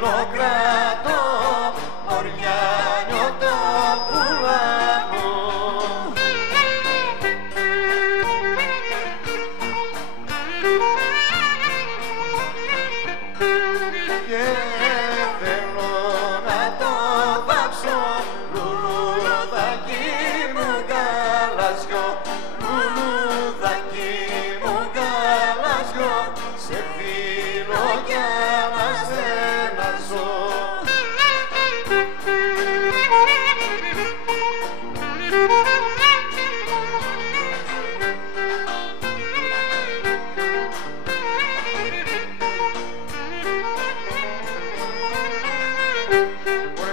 φιλοκράτο, μοριάνιο το πουλά μου. Και θέλω να το βάψω, λουλουδάκι μου γαλαζιό, λουλουδάκι μου γαλαζιό, σε φίλο για να στεναζώ.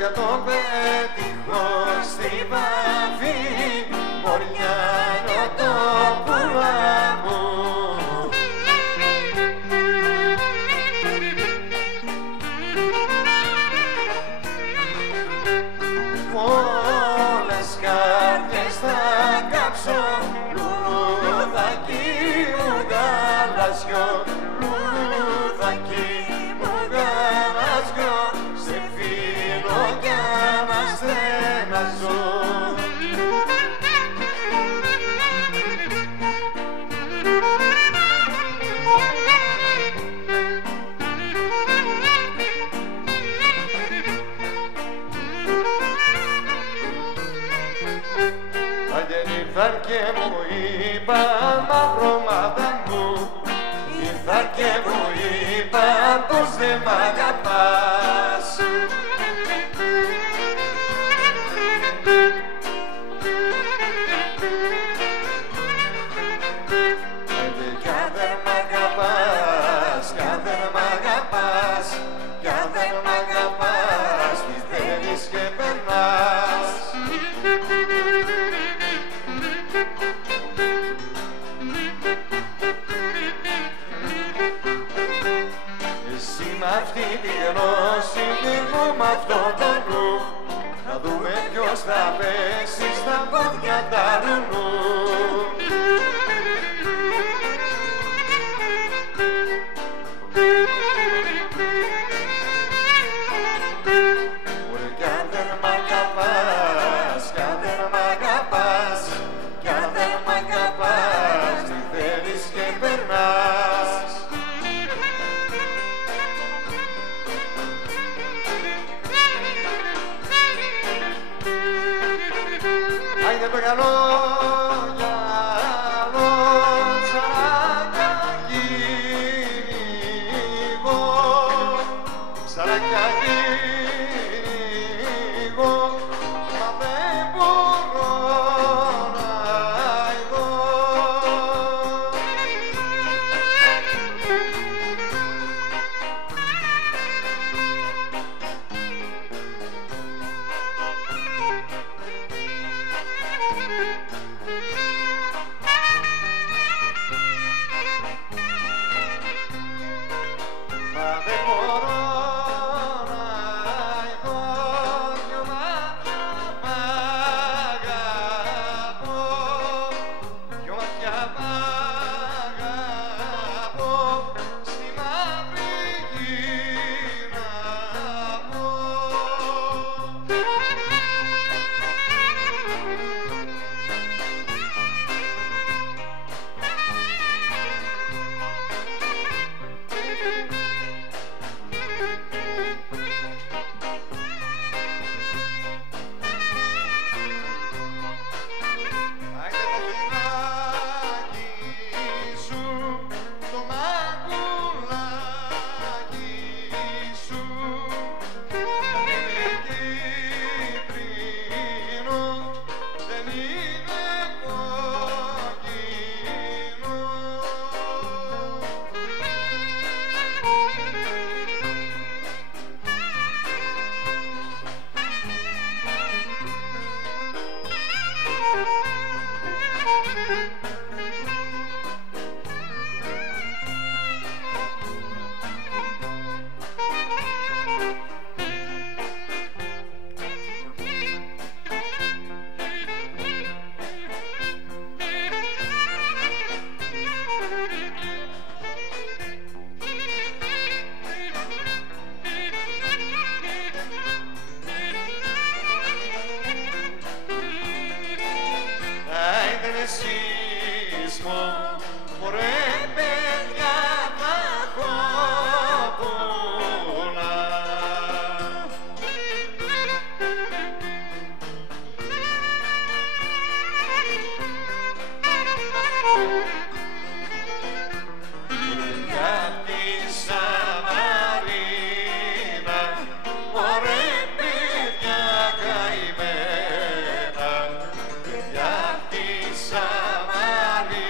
Για το πέτυχο στη βάφη, μοριάνιο το πουλά μου. Όλες καρδιές θα κάψω, λουλουδάκι μου γαλαζιό, λουλουδάκι μου γαλαζιό, σε φίλο για να στεναζώ. Ήρθαν και μου είπαν μαύρο μάδαν μου, ήρθαν και μου είπαν πως δεν μ' αγαπάς. Κι αν δεν μ' αγαπάς, κι αν δεν μ' αγαπάς, κι αν δεν μ' αγαπάς, τι θέλεις και περνάς. Εσύ μ' αυτή τη γνώση και εγώ μ' αυτό το νου, να δούμε ποιος θα πέσει στα πόδια τα ρουνού. Κι αν δεν μ' αγαπάς, κι αν δεν μ' αγαπάς, κι αν δεν μ' αγαπάς, τι θέλεις και περνάς. Άιντε το γυαλό, γυαλό, ψαράκια κυνηγώ, ψαράκια κυνηγώ, μα δεν μπορώ να ειδώ. Μα δεν μπορώ να ειδώ, δυο μάτια μ' αγαπώ, δυο μάτια μ' αγαπώ, στη μαύρη γη να μπω. Άιντε το γυνάκι σου, το μαγουλάκι σου, είναι κίτρινο, δεν είναι κόκκινο. μου, μωρέ παιδιά τα χώπονα. Για τη Σαμαρίνα, μωρέ παιδιά καημένα, για τη Σαμαρίνα,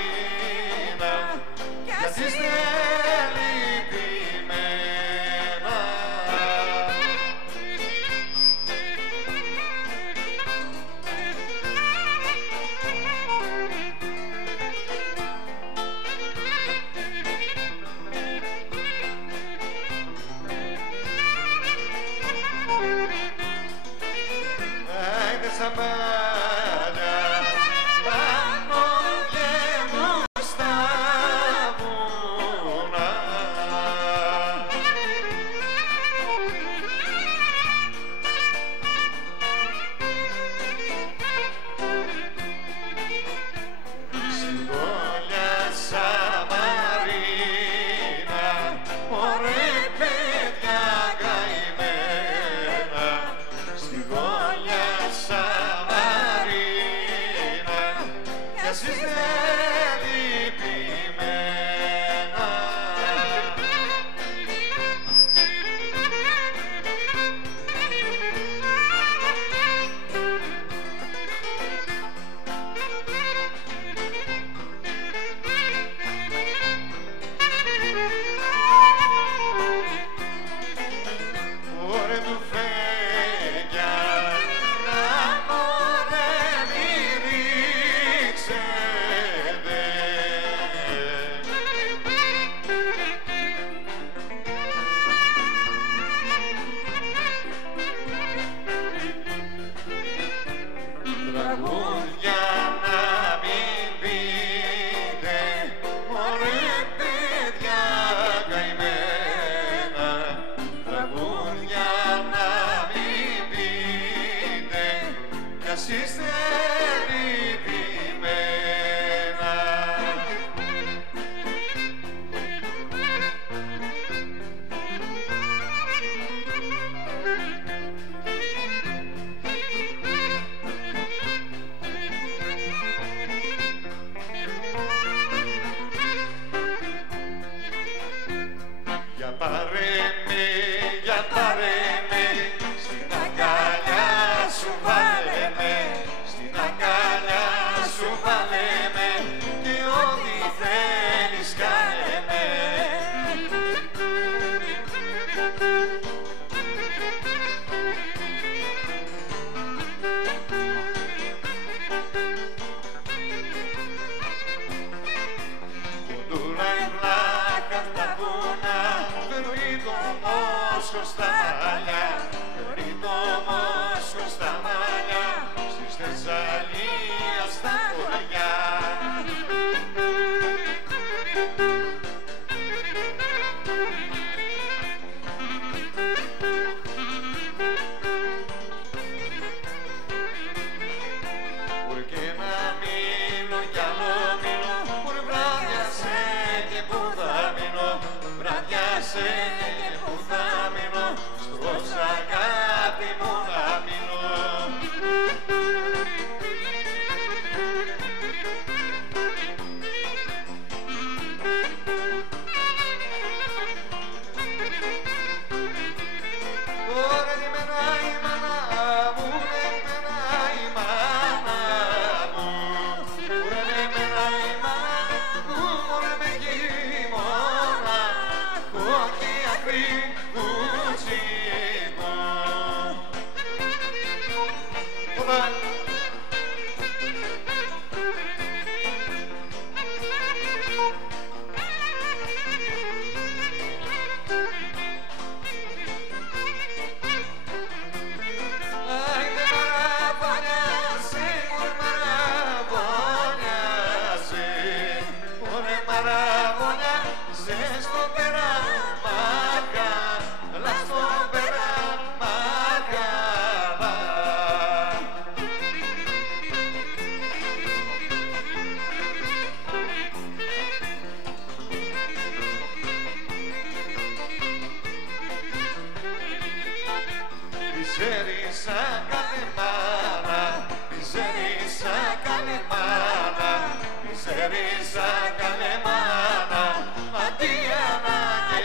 Μελίσσα καλεμάνα, Ματιάνα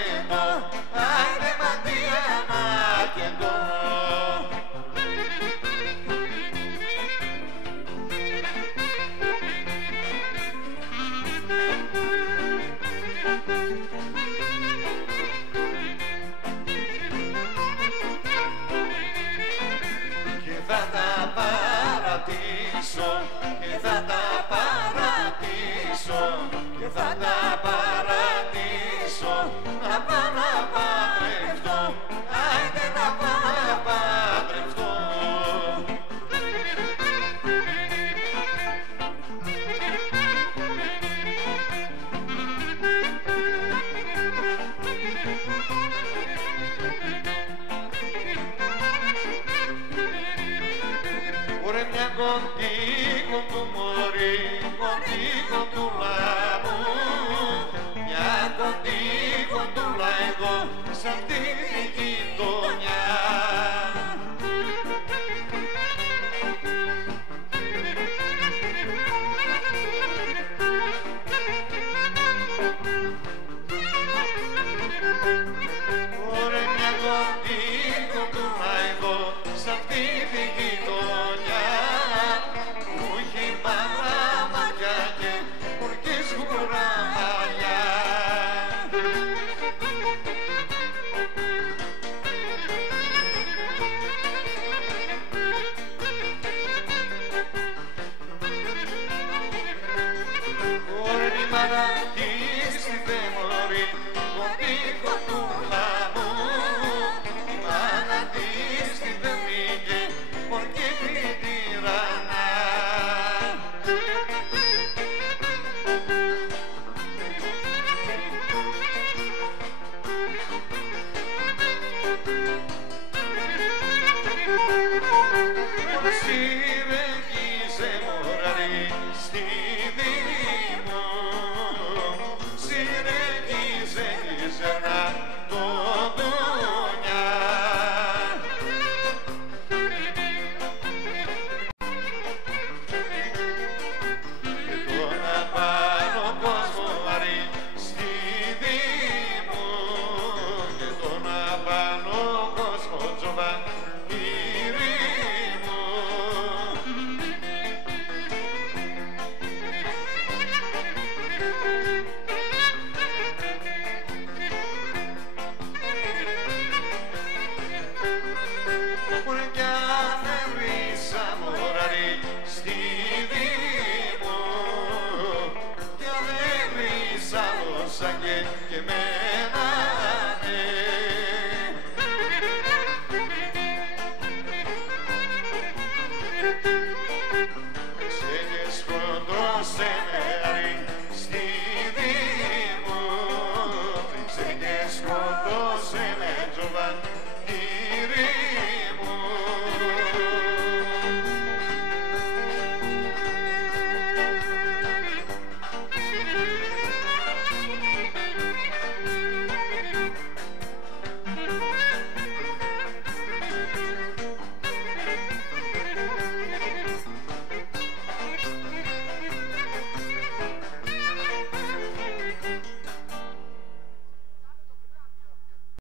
κεντό, άιντε Ματιάνα κεντό. Και θα τα παρατήσω, και θα τα παρατήσω, και θα τα παρατήσω, να πάω να παντρευτώ, άιντε να πάω να παντρευτώ. Ωραία μια κοντή κοντού μωρή, κοντή κοντούλα μου, μια κοντή κοντούλα εδώ σ' αυτή τη γειτονιά. Ωραία μια κοντή κοντούλα εδώ σ' αυτή τη γειτονιά, που έχει μαύρα μάτια και ορκές γουρά μαλλιά. Ωραία η μάνα της τη θεμωρή, κοντή κοντούλα μου, η μάνα της τη θεμήκε, ορκή την τυραννά. Σιρεγγίζε μωράρι στη δίνη μου, σιρεγγίζε τη ζερνά το δουνιά. Και τον απάνω κόσμο βαρύ στη δίνη μου, και τον απάνω κόσμο τζοβά κύρι μου. Μωρέ κι αν έβρισα μωράρι στη δίνη μου, κι αν έβρισα όσα και εμένα, ναι. Ξέχες χοντρός